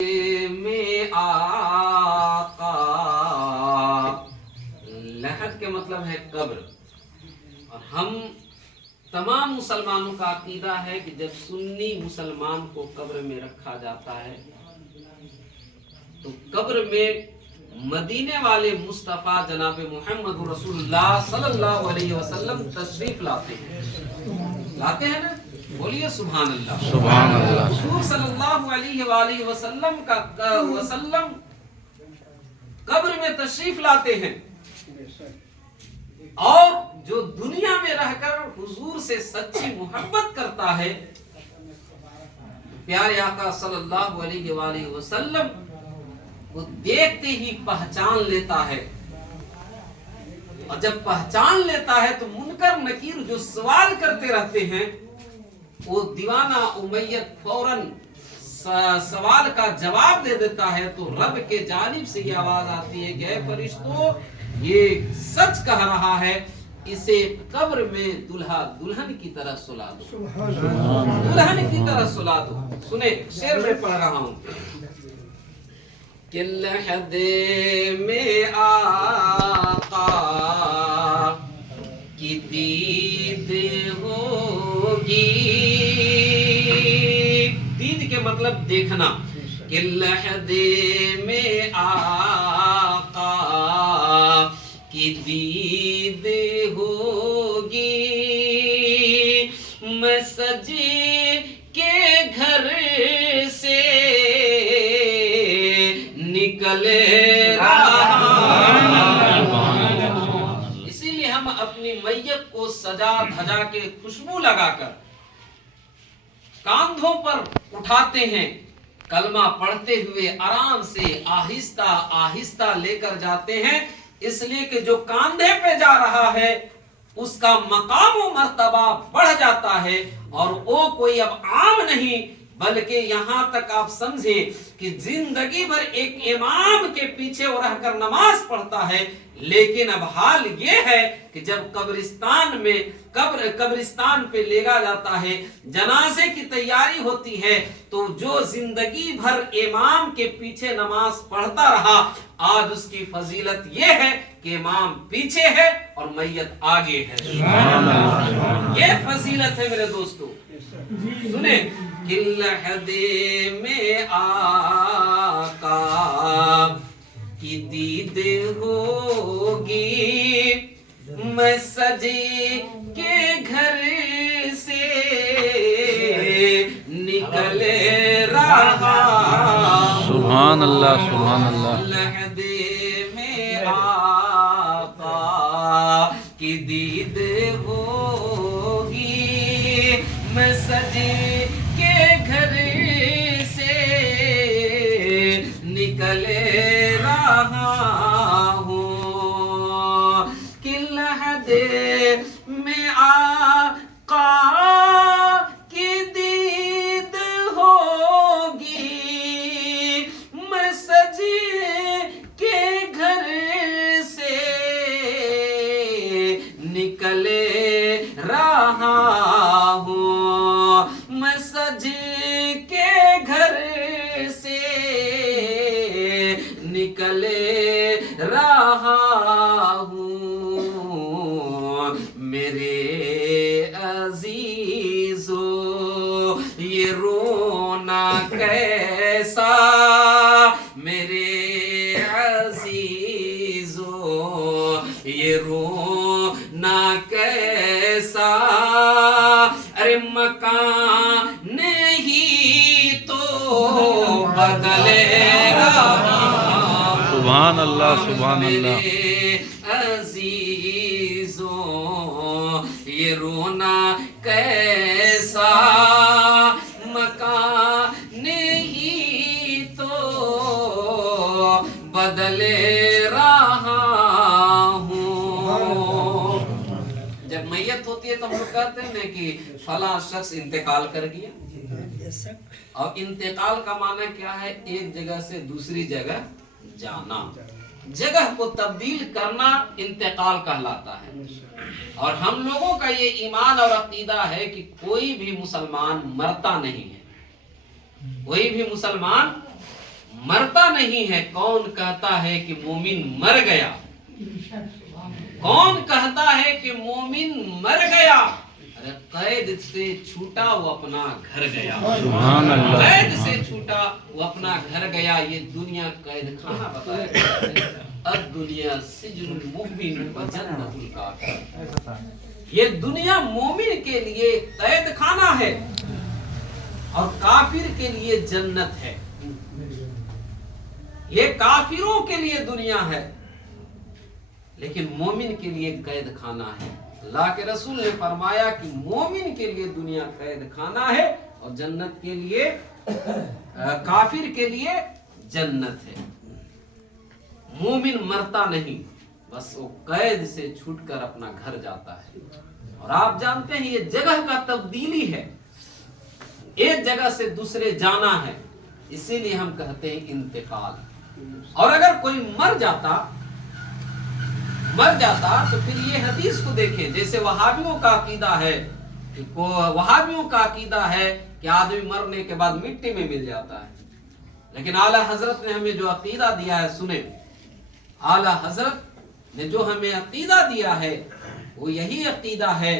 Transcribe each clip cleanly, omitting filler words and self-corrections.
میں آقا، لحد کے مطلب ہے قبر، اور ہم تمام مسلمانوں کا عقیدہ ہے کہ جب سنی مسلمان کو قبر میں رکھا جاتا ہے تو قبر میں مدینے والے مصطفیٰ جناب محمد رسول اللہ صلی اللہ علیہ وسلم تشریف لاتے ہیں نا، بولیے سبحان اللہ، سبحان اللہ۔ حضور صلی اللہ علیہ وآلہ وسلم قبر میں تشریف لاتے ہیں، اور جو دنیا میں رہ کر حضور سے سچی محبت کرتا ہے، پیارے آقا صلی اللہ علیہ وآلہ وسلم وہ دیکھتے ہی پہچان لیتا ہے، اور جب پہچان لیتا ہے تو منکر نکیر جو سوال کرتے رہتے ہیں وہ دیوانہ امیت فوراً سوال کا جواب دے دیتا ہے، تو رب کے جانب سے یہ آواز آتی ہے کہ اے فرشتوں، یہ سچ کہہ رہا ہے، اسے قبر میں دلہا دلہن کی طرح سلا دو، دلہن کی طرح سلا دو۔ سنیں، شعر میں پڑھ رہا ہوں کہ لحد میں آقا کی دید ہوگی، دید کے مطلب دیکھنا، کہ لحد میں آقا کی دید ہوگی، میں سجے کے گھر سے نکلے رہا، اسی لیے ہم اپنی میت کو سجا دھجا کے خوشبو لگا کر کاندھوں پر اٹھاتے ہیں، کلمہ پڑھتے ہوئے آرام سے آہستہ آہستہ لے کر جاتے ہیں، اس لیے کہ جو کاندھے پہ جا رہا ہے اس کا مقام و مرتبہ بڑھ جاتا ہے، اور وہ کوئی اب عام نہیں بلکہ یہاں تک آپ سمجھیں کہ زندگی بھر ایک امام کے پیچھے وہ رہ کر نماز پڑھتا ہے، لیکن اب حال یہ ہے کہ جب قبرستان پہ لےگا جاتا ہے، جنازے کی تیاری ہوتی ہے، تو جو زندگی بھر امام کے پیچھے نماز پڑھتا رہا، آج اس کی فضیلت یہ ہے کہ امام پیچھے ہے اور میت آگے ہے۔ یہ فضیلت ہے میرے دوستو۔ سنیں، کہ لحد میں آقا کی دید ہوگی، میں سجے کے گھر سے نکلے رہا، سبحان اللہ، سبحان اللہ۔ لحد میں آقا کی دید ہوگی، میں سجے کے گھر سے نکلے رہا ہوں، کہ لحد میں آقا کی دید ہوگی، میں سجے کے گھر سے نکلے رہا ہوں، میں سجے کے گھر سے نکلے رہا ہوں، میرے عزیزو یہ رونا کیسا، میرے عزیزو یہ رونا کیسا، ارے مکان نہیں تو بدلے رہا، سبحان اللہ، سبحان اللہ۔ میرے عزیزو یہ رونا کیسا، مکان نہیں تو بدلے رہا ہوں۔ جب میت ہوتی ہے تو ہم لوگ کہتے ہیں کہ فلاں شخص انتقال کر گیا، اور انتقال کا معنی کیا ہے؟ ایک جگہ سے دوسری جگہ جانا، جگہ کو تبدیل کرنا انتقال کہلاتا ہے۔ اور ہم لوگوں کا یہ ایمان اور عقیدہ ہے کہ کوئی بھی مسلمان مرتا نہیں ہے، کوئی بھی مسلمان مرتا نہیں ہے. کون کہتا ہے کہ مومن مر گیا؟ کون کہتا ہے کہ مومن مر گیا؟ ارے قید سے چھوٹا وہ اپنا گھر گیا. سبحان اللہ. قید سے چھوٹا وہ اپنا گھر گیا. یہ دنیا قید خانہ بتایا. الدنیا سجن المؤمن و جنت الکافر. یہ دنیا مومن کے لیے قید خانہ ہے اور کافر کے لیے جنت ہے. یہ کافروں کے لیے دنیا ہے لیکن مومن کے لیے قید خانہ ہے. اللہ کے رسول نے فرمایا کہ مومن کے لیے دنیا قید خانہ ہے اور جنت کے لیے کافر کے لیے جنت ہے. مومن مرتا نہیں، بس وہ قید سے چھوٹ کر اپنا گھر جاتا ہے. اور آپ جانتے ہیں یہ جگہ کا تبدیلی ہے، ایک جگہ سے دوسرے جانا ہے، اسی لیے ہم کہتے ہیں انتقال. اور اگر کوئی مر جاتا تو پھر یہ حدیث کو دیکھیں. جیسے وہابیوں کا عقیدہ ہے کہ آدمی مرنے کے بعد مٹی میں مل جاتا ہے، لیکن اعلیٰ حضرت نے ہمیں جو عقیدہ دیا ہے، سنیں، اعلیٰ حضرت نے جو ہمیں عقیدہ دیا ہے وہ یہی عقیدہ ہے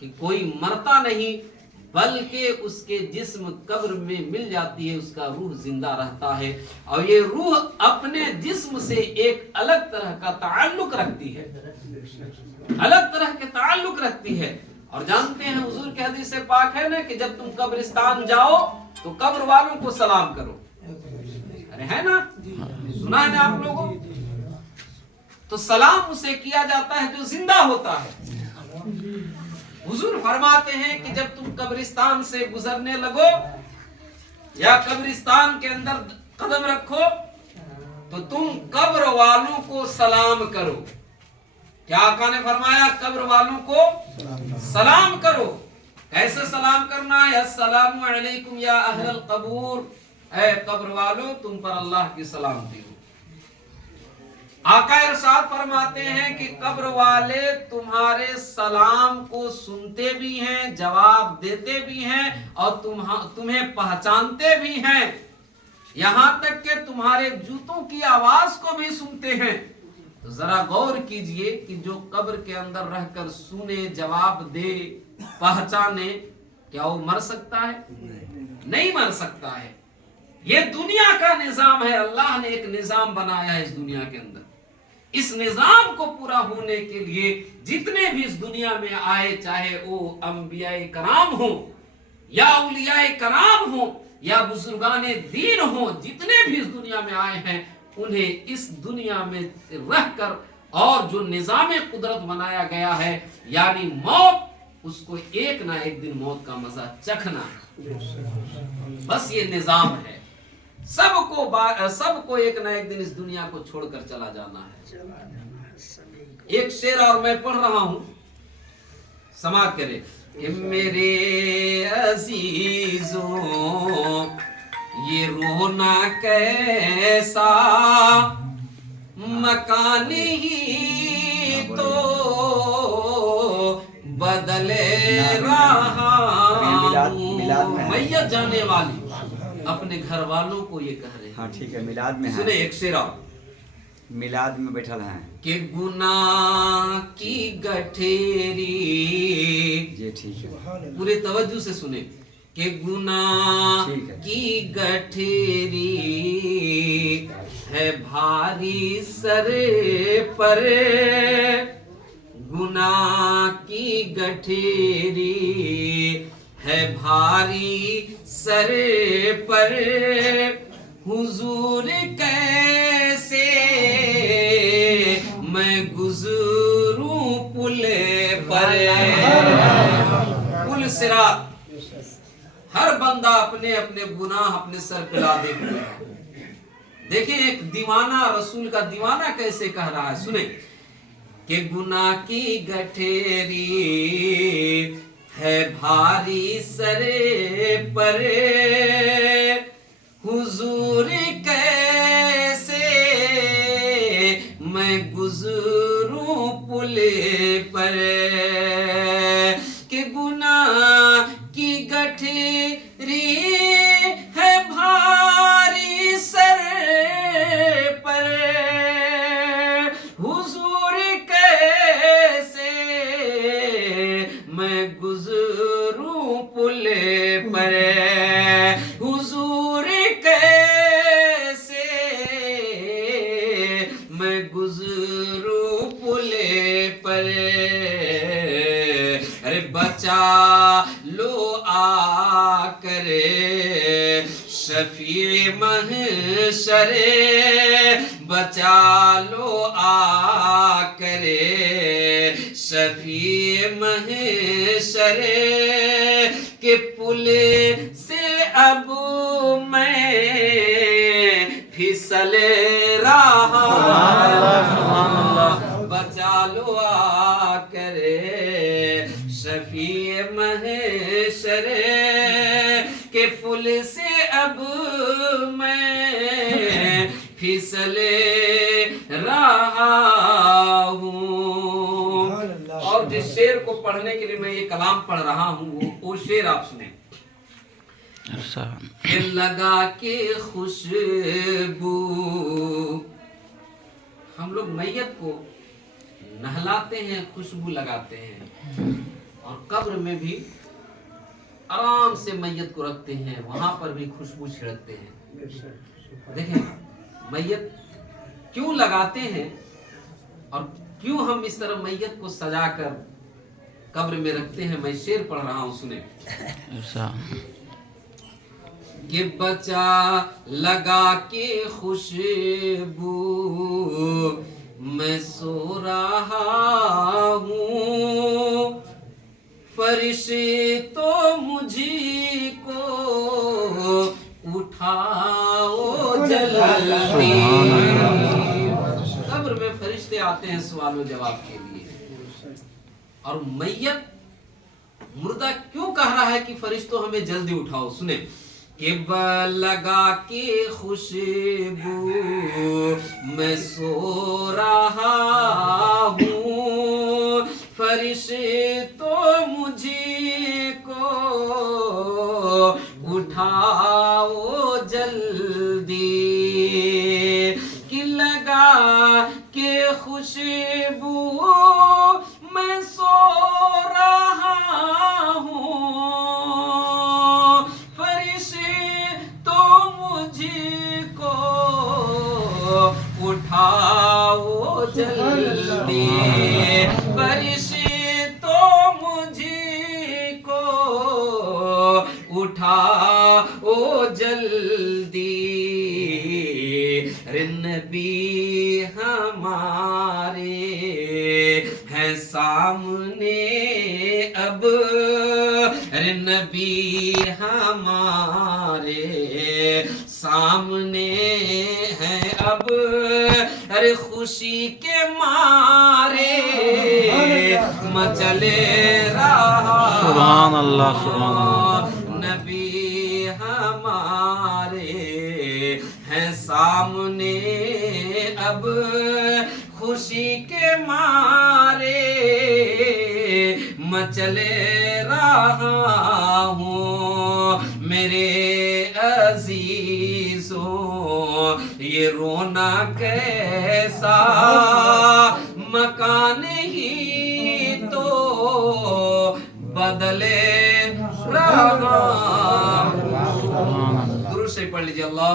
کہ کوئی مرتا نہیں بلکہ اس کے جسم قبر میں مل جاتی ہے، اس کا روح زندہ رہتا ہے اور یہ روح اپنے جسم سے ایک الگ طرح کا تعلق رکھتی ہے، الگ طرح کے تعلق رکھتی ہے. اور جانتے ہیں حضور کے حدیث پاک ہے نا کہ جب تم قبرستان جاؤ تو قبر والوں کو سلام کرو. ارے ہے نا، سنا ہے نا آپ لوگوں؟ تو سلام اسے کیا جاتا ہے جو زندہ ہوتا ہے. حضور فرماتے ہیں کہ جب تم قبرستان سے گزرنے لگو یا قبرستان کے اندر قدم رکھو تو تم قبر والوں کو سلام کرو. کیا آقا نے فرمایا؟ قبر والوں کو سلام کرو. کیسے سلام کرنا ہے؟ السلام علیکم یا اہل القبور، اے قبر والوں تم پر اللہ کی سلامتی ہو. آقا ارشاد فرماتے ہیں کہ قبر والے تمہارے سلام کو سنتے بھی ہیں، جواب دیتے بھی ہیں اور تمہیں پہچانتے بھی ہیں، یہاں تک کہ تمہارے جوتوں کی آواز کو بھی سنتے ہیں. تو ذرا غور کیجئے کہ جو قبر کے اندر رہ کر سنے، جواب دے، پہچانے، کیا وہ مر سکتا ہے؟ نہیں مر سکتا ہے. یہ دنیا کا نظام ہے. اللہ نے ایک نظام بنایا ہے اس دنیا کے اندر. اس نظام کو پورا ہونے کے لیے جتنے بھی اس دنیا میں آئے، چاہے وہ انبیاء کرام ہوں یا اولیاء کرام ہوں یا بزرگان دین ہوں، جتنے بھی اس دنیا میں آئے ہیں انہیں اس دنیا میں رہ کر اور جو نظام قدرت بنایا گیا ہے یعنی موت، اس کو ایک نہ ایک دن موت کا مزہ چکھنا ہے. بس یہ نظام ہے. سب کو ایک نہ ایک دن اس دنیا کو چھوڑ کر چلا جانا ہے. ایک شعر اور میں پڑھ رہا ہوں، سماعت کرے. کہ میرے عزیزوں یہ رونا کیسا مکان ہی تو بدلے رہا ہوں. میت جانے والی اپنے گھر والوں کو یہ کہہ رہے ہیں. ہاں ٹھیک ہے، میلاد میں سنیں ایک شعر اور. میلاد میں بیٹھل ہیں کہ گناہ کی گٹھیری، جی ٹھیک ہے، پورے توجہ سے سنیں. کہ گناہ کی گٹھیری ہے بھاری سر پر، گناہ کی گٹھیری ہے بھاری سر پر، حضور کیسے میں گزروں پل پر. پل صراط، ہر بندہ اپنے اپنے گناہ اپنے سر پہ لا دیتے ہیں. دیکھیں ایک دیوانہ رسول کا دیوانہ کیسے کہہ رہا ہے، سنیں. کہ گناہ کی گٹھیری ہے بھاری سر پر، حضور کیسے میں گزروں پل پر. کہ گناہ کی گٹھیری ہے بھاری سر محشرے بچا لو آ کرے شفیع محشرے کہ پل سے اب میں پھسل رہا بچا لو آ کرے شفیع محشرے کہ پل سے اب میں پھسل رہا ہوں. اور جس شعر کو پڑھنے کے لیے میں یہ کلام پڑھ رہا ہوں وہ شعر آپ سنیں. کہ لگا کے خوشبو ہم لوگ میت کو نہلاتے ہیں خوشبو لگاتے ہیں اور قبر میں بھی آرام سے میت کو رکھتے ہیں وہاں پر بھی خوشبو چھڑکتے ہیں. دیکھیں میت کیوں لگاتے ہیں اور کیوں ہم اس طرح میت کو سجا کر قبر میں رکھتے ہیں. میں شعر پڑھ رہا ہوں سنیں. کہ بچا لگا کے خوشبو میں سو رہا ہوں فرشتو مجھے کو اٹھاؤ جلدی. قبر میں فرشتے آتے ہیں سوال و جواب کے لیے اور میت مردہ کیوں کہہ رہا ہے کہ فرشتوں ہمیں جلدی اٹھاؤ. سنیں. کہ لگا کے خوشبو میں سو رہا ہوں فرشتوں مجھے کو اٹھاؤ جلدی. کہ لگا کے خوشبو میں سو رہا ہوں اٹھاؤ جلدی فرشتوں مجھے کو اٹھاؤ جلدی. نبی ہمارے ہیں سامنے اب نبی ہمارے سامنے ہیں اب ارے خوشی کے مارے مچلے رہا. سبحان اللہ سبحان اللہ. نبی ہمارے ہیں سامنے اب خوشی کے مارے مچلے رہا ہوں. میرے عزیزوں یہ رونا کیسا مکان ہی تو بدلے رہا. درود سے پڑھ لیجیے. اللہ